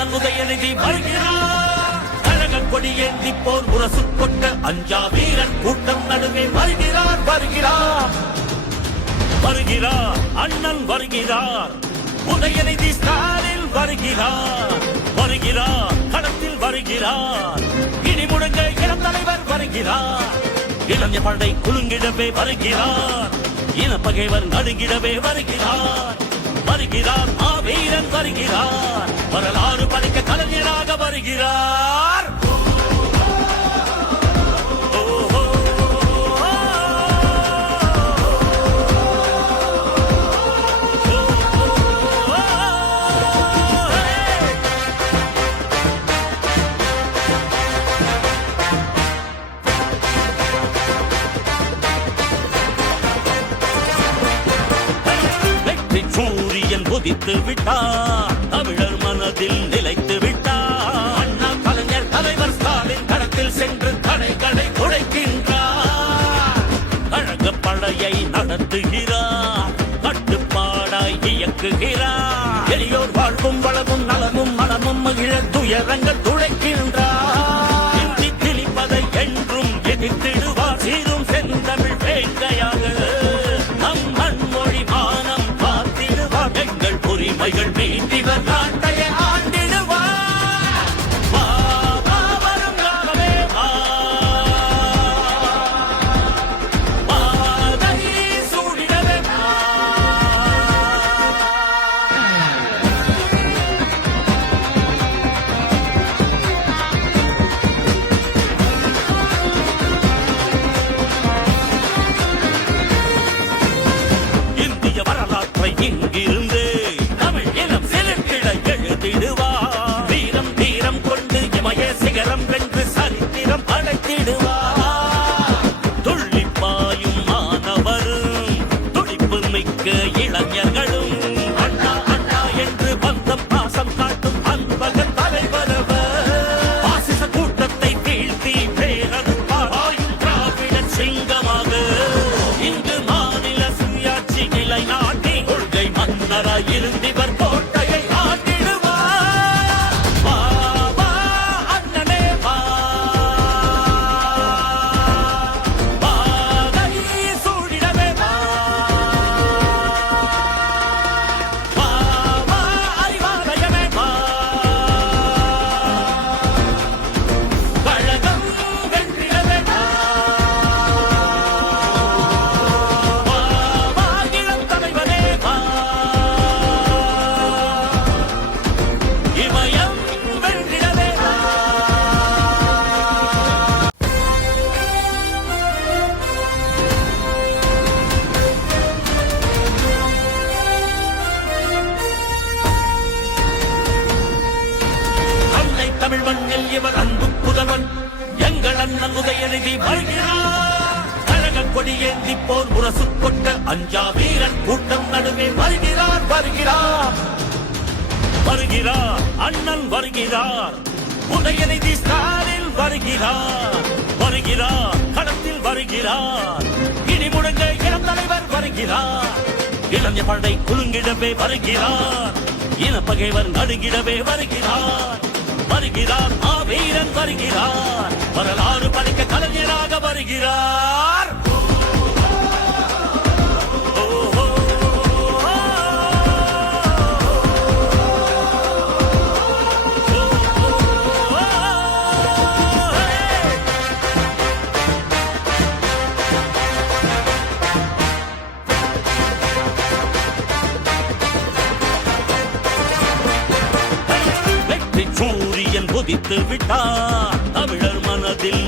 அண்ணன் உதயநிதி வருகிறார். கழக கொடி ஏந்தி போர் முரசு கொண்ட அஞ்சா வீரன் கூட்டம் நடுவே வருகிறார் வருகிறார் வருகிறார். அண்ணன் வருகிறார். உதயநிதி ஸ்டாலின் வருகிறார் வருகிறார். களத்தில் வருகிறார். இடி முழங்க இளம் தலைவர் வருகிறார். இளைஞர் படை குலுங்கிடவே வருகிறார். இனப்பகைவர் நடுங்கிடவே வருகிறார் வருகிறார். வீரன் வருகிறார். வரலாறு படைக்க கலைஞராக வருகிறார். உதித்து விட்டார். தமிழர் மனதில் நிலைத்து விட்டார். அண்ணா கலைஞர் தலைவர் ஸ்டாலின் களத்தில் சென்று தடைகளை உடைக்கின்றார். கழக படையை நடத்துகிறார். கட்டுப்பாடாய் இயக்குகிறார். எளியோர் வாழ்வும் வளமும் நலமும் மனமும் மகிழ துயரங்கள் துளைக்கின்றார். இந்தி திணிப்பதை என்றும் எதிர்த்திடுவார். சீரும் செந்தமிழ் வேங்கையாக நம் மண்மொழி மானம் எங்கள் உரிமைகள் மீட்டிவர் நாட்டைய ஆண்டிடுவார். வரும் காலமே வாதை சூடிடவே இந்திய வரலாற்றை இங்கிருந்து தமிழ் இனம் செலுத்திட எழுதிடுவார். வீரம் தீரம் கொண்டு இமய சிகரம் வென்று சரித்திரம் படைத்திடுவார். துள்ளிப்பாயும் மாணவரும் துடிப்பு மிக்க இளைஞர்களும் அண்ணா அண்ணா என்று பந்தம் பாசம் காட்டும் அன்பகன் தலைவரவர். பாசிச கூட்டத்தை வீழ்த்தி பேரறுப்பாயும் திராவிட சிங்கமாக இங்கு மாநில சுயாட்சி நிலை நாட்டி கொள்கை மன்னராய் இருந்திவர் கோட்டையை ஆண்டிடுவார். வா அண்ணனே வா வாதை சூடிடவே வா அறிவாலயமே வா. கழகம் வென்றிடவே வா இளம் தலைவனே வா. இமயம் வென்றிடவே வா. அன்னை தமிழ் மண்ணில் இவர் அன்பு புதல்வன் எங்கள் அண்ணன் உதயநிதி வருகிறார். கழக கொடி ஏந்தி போர் முரசு கொண்ட அஞ்சா வீரன் கூட்டம் நடுவே வருகிறார் வருகிறார் வருகிறார். அண்ணன் வருகிறார். உதயநிதி ஸ்டாலின் வருகிறார் வருகிறார். களத்தில் வருகிறார். இடி முழங்க இளம் தலைவர் வருகிறார். இளைஞர் படை குலுங்கிடவே வருகிறார். இனப்பகைவர் நடுங்கிடவே வருகிறார் வருகிறார். வீரன் வருகிறார். வரலாறு படைக்க கலைஞராக வருகிறார். வெற்றி சூரியன் உதித்து விட்டார். தமிழர் மனதில்